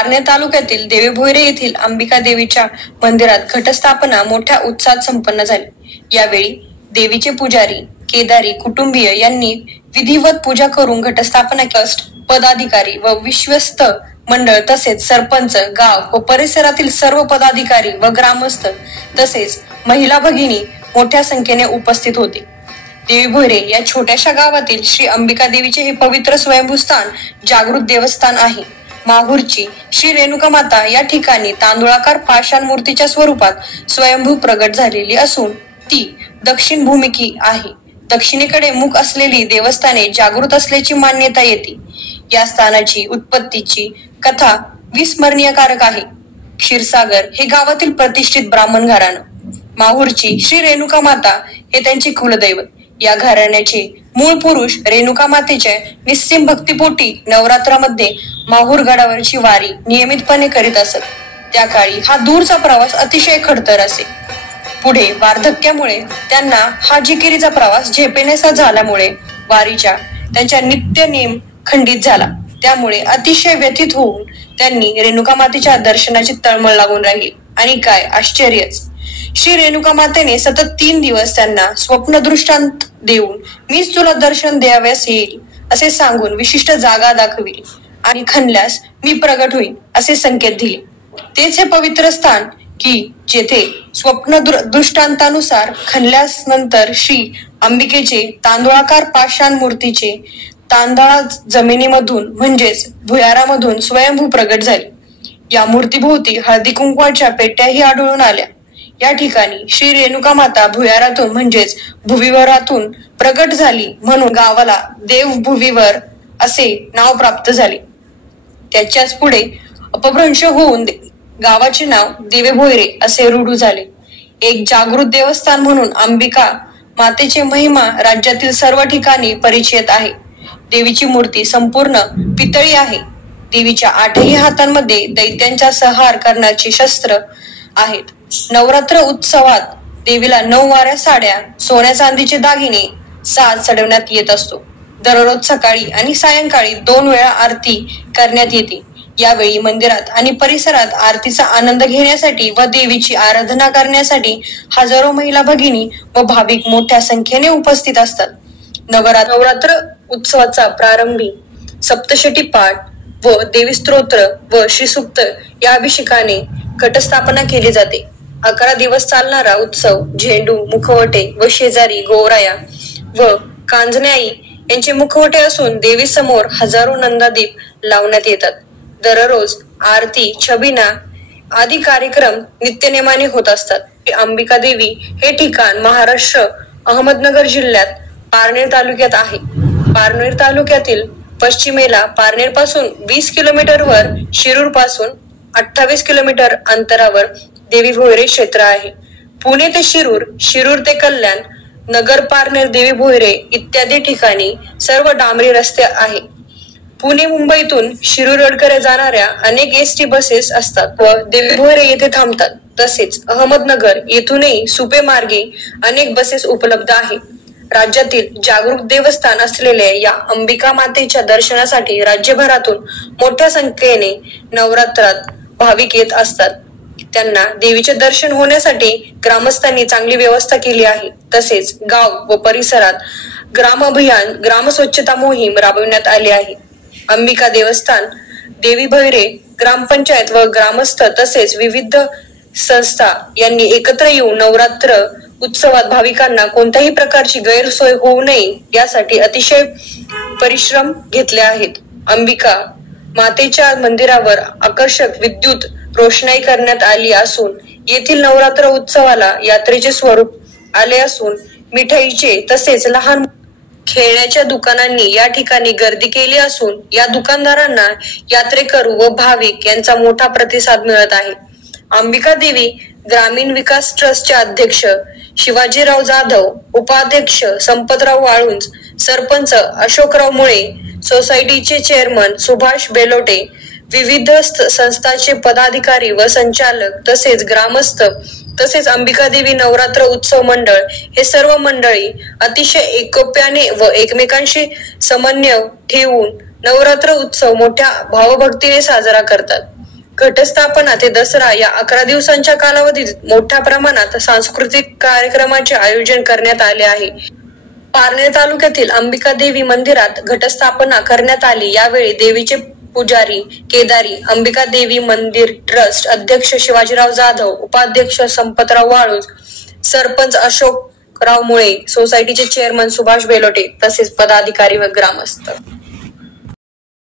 पारनेर तालुक्यातील देवी भोयरे येथील अंबिका देवीच्या मंदिरात घटस्थापना मोठ्या उत्साहात संपन्न झाली। यावेळी देवीचे पुजारी, केदारी, कुटुंबीय यांनी विधिवत पूजा करून घटस्थापना ट्रस्ट पदाधिकारी व विश्वस्त मंडळ तसेच सरपंच, गाव व परिसरातील सर्व पदाधिकारी व ग्रामस्थ तसेच महिला भगिनी मोठ्या संख्येने उपस्थित होते। देवी भोयरे या छोट्याशा गावातील श्री अंबिका देवीचे हे पवित्र स्वयंभूस्थान जागृत देवस्थान आहे। माहूरची श्री रेणुका माता या ठिकाणी तांदुळाकार पाषाण मूर्तीच्या स्वरूपात स्वयंभू प्रगट झालेली असून ती दक्षिण भूमिकी आहे। दक्षिणेकडे मुख असलेली देवस्थाने जागृत असल्याची मान्यता येते। या स्थानाची उत्पत्तीची कथा विस्मरणीयकारक आहे। क्षीरसागर हे गावातील प्रतिष्ठित ब्राह्मण घराणं, माहूरची श्री रेणुका माता हे त्यांचे कुलदैवत। या घराण्याचे मूळ पुरुष रेणुका मातेच्या निस्सीम भक्तीपोटी नवरात्रामध्ये माहूर गडावरची वारी नियमितपणे करीत असत। त्या काळी हा दूरचा प्रवास अतिशय खडतर असे। पुढे वार्धक्यामुळे त्यांना हा जिकिरीचा प्रवास झेपेनासा झाल्यामुळे वारीच्या त्यांच्या नित्य नेम खंडित झाला। त्यामुळे अतिशय व्यथित होऊन त्यांनी रेणुका मातेच्या दर्शनाची तळमळ लागून राहिली। आणि काय आश्चर्यच, श्री रेणुका मातेने सतत 3 दिवस त्यांना स्वप्न दृष्टांत देऊन मीच तुला दर्शन द्याव्यास येईल असे सांगून विशिष्ट जागा दाखविली आणि खणल्यास मी प्रगट होईल असे संकेत दिले। तेच हे पवित्र स्थान की जेथे स्वप्न दृष्टांतानुसार खणल्यास नंतर श्री अंबिकेचे तांदुळाकार पाषाण मूर्तीचे तांदळा जमिनीमधून म्हणजेच भुयारामधून स्वयंभू प्रगट झाले। या मूर्तीभोवती हळदी कुंकवाच्या पेट्याही आढळून आल्या। या ठिकाणी श्री रेणुका माता भुयारातून म्हणजेच भुविवरातून प्रगट झाली म्हणून गावाला देव भुविवर असे नाव प्राप्त झाले। त्याच्याच पुढे अपभ्रंश होऊन गावाचे नाव देवी भोयरे असे रूढ झाले। एक जागृत देवस्थान म्हणून अंबिका मातेचे महिमा राज्यातील सर्व ठिकाणी परिचित आहे। देवीची मूर्ती संपूर्ण पितळी आहे। देवीच्या 8ही हातांमध्ये दैत्यांचा संहार करण्याची शस्त्र आहेत। नवरात्र उत्सवात देवीला 9 वाऱ्या साड्या, सोन्या चांदीचे दागिने, साज चढवण्यात येत असतो। दररोज सकाळी आणि सायंकाळी 2 वेळा आरती करण्यात येते। यावेळी मंदिरात आणि परिसरात आरतीचा आनंद घेण्यासाठी व देवीची आराधना करण्यासाठी हजारो महिला भगिनी व भाविक मोठ्या संख्येने उपस्थित असतात। नवरात्र उत्सवाचा प्रारंभी सप्तशती पाठ व देवी स्तोत्र व श्रीसूक्त या अभिषेकाने घटस्थापना केली जाते। 11 दिवस चालणारा उत्सव झेंडू, मुखवटे व शेजारी गोवराया व कांजण्याई यांचे मुखवटे असून देवी समोर हजारो नंदादीप लावण्यात येतात। दररोज आरती, छबिना आदी कार्यक्रम नित्यनेमाने होत असतात। अंबिका देवी हे ठिकाण महाराष्ट्र अहमदनगर जिल्ह्यात पारनेर तालुक्यात आहे। पारनेर तालुक्यातील पश्चिमेला पारनेर पासून 20 किलोमीटरवर, शिरूर पासून 28 किलोमीटर अंतरावर देवी भोयरे क्षेत्र आहे। पुणे ते शिरूर, शिरूर ते कल्याण, नगर, पारनेर, देवी भोयरे इत्यादी ठिकाणी सर्व डांबरी रस्ते आहे। पुणे मुंबईतून शिरूर रोडकडे जाणाऱ्या अनेक एसटी बसेस असतात व देवी भोयरे येथे थांबतात। तसेच अहमदनगर येथूनही सुपे मार्गे अनेक बसेस उपलब्ध आहेत। राज्यातील जागरूक देवस्थान असलेल्या या अंबिका मातेच्या दर्शनासाठी राज्यभरातून मोठ्या संख्येने नवरात्रात भाविक येत असतात। त्यांना देवीचे दर्शन होण्यासाठी ग्रामस्थांनी चांगली व्यवस्था केली आहे। तसेच गाव व परिसरात ग्राम अभियान, ग्राम स्वच्छता मोहीम राबविण्यात आली आहे। अंबिका देवस्थान, देवी भोयरे, ग्रामपंचायत व ग्रामस्थ तसेच विविध संस्था यांनी एकत्र येऊन नवरात्र उत्सवात भाविकांना कोणत्याही प्रकारची गैरसोय होऊ नये यासाठी अतिशय परिश्रम घेतले आहेत। अंबिका मातेच्या मंदिरावर आकर्षक विद्युत रोषणाई करण्यात आली असून येथील नवरात्र उत्सवाला यात्रेचे स्वरूप आले असून मिठाईचे तसेच लहान खेळण्याच्या दुकानांनी या ठिकाणी गर्दी केली असून या दुकानदारांना यात्रेकरू व भाविक यांचा मोठा प्रतिसाद मिळत आहे। अंबिका देवी ग्रामीण विकास ट्रस्टचे अध्यक्ष शिवाजीराव जाधव, उपाध्यक्ष संपतराव वाळुंज, सरपंच अशोकराव मुळे, सोसायटीचे चेअरमन सुभाष बेलोटे, विविध संस्थांचे पदाधिकारी व संचालक तसेच ग्रामस्थ तसेच अंबिका देवी नवरात्र उत्सव मंडळ हे सर्व मंडळी अतिशय एकोप्याने व एकमेकांशी समन्वय ठेवून नवरात्र उत्सव मोठ्या भावभक्तीने साजरा करतात। घटस्थापना ते दसरा या 11 दिवसांच्या कालावधीत मोठ्या प्रमाणात सांस्कृतिक कार्यक्रमाचे आयोजन करण्यात आले आहे. पारनेर तालुक्यातील अंबिका देवी मंदिरात घटस्थापना करण्यात आली. यावेळी देवीचे पुजारी केदारी, अंबिका देवी मंदिर ट्रस्ट अध्यक्ष शिवाजीराव जाधव, उपाध्यक्ष संपतराव वाळूज, सरपंच अशोकराव मुळे, सोसायटीचे चेअरमन सुभाष बेलोटे तसेच पदाधिकारी व ग्रामस्थ.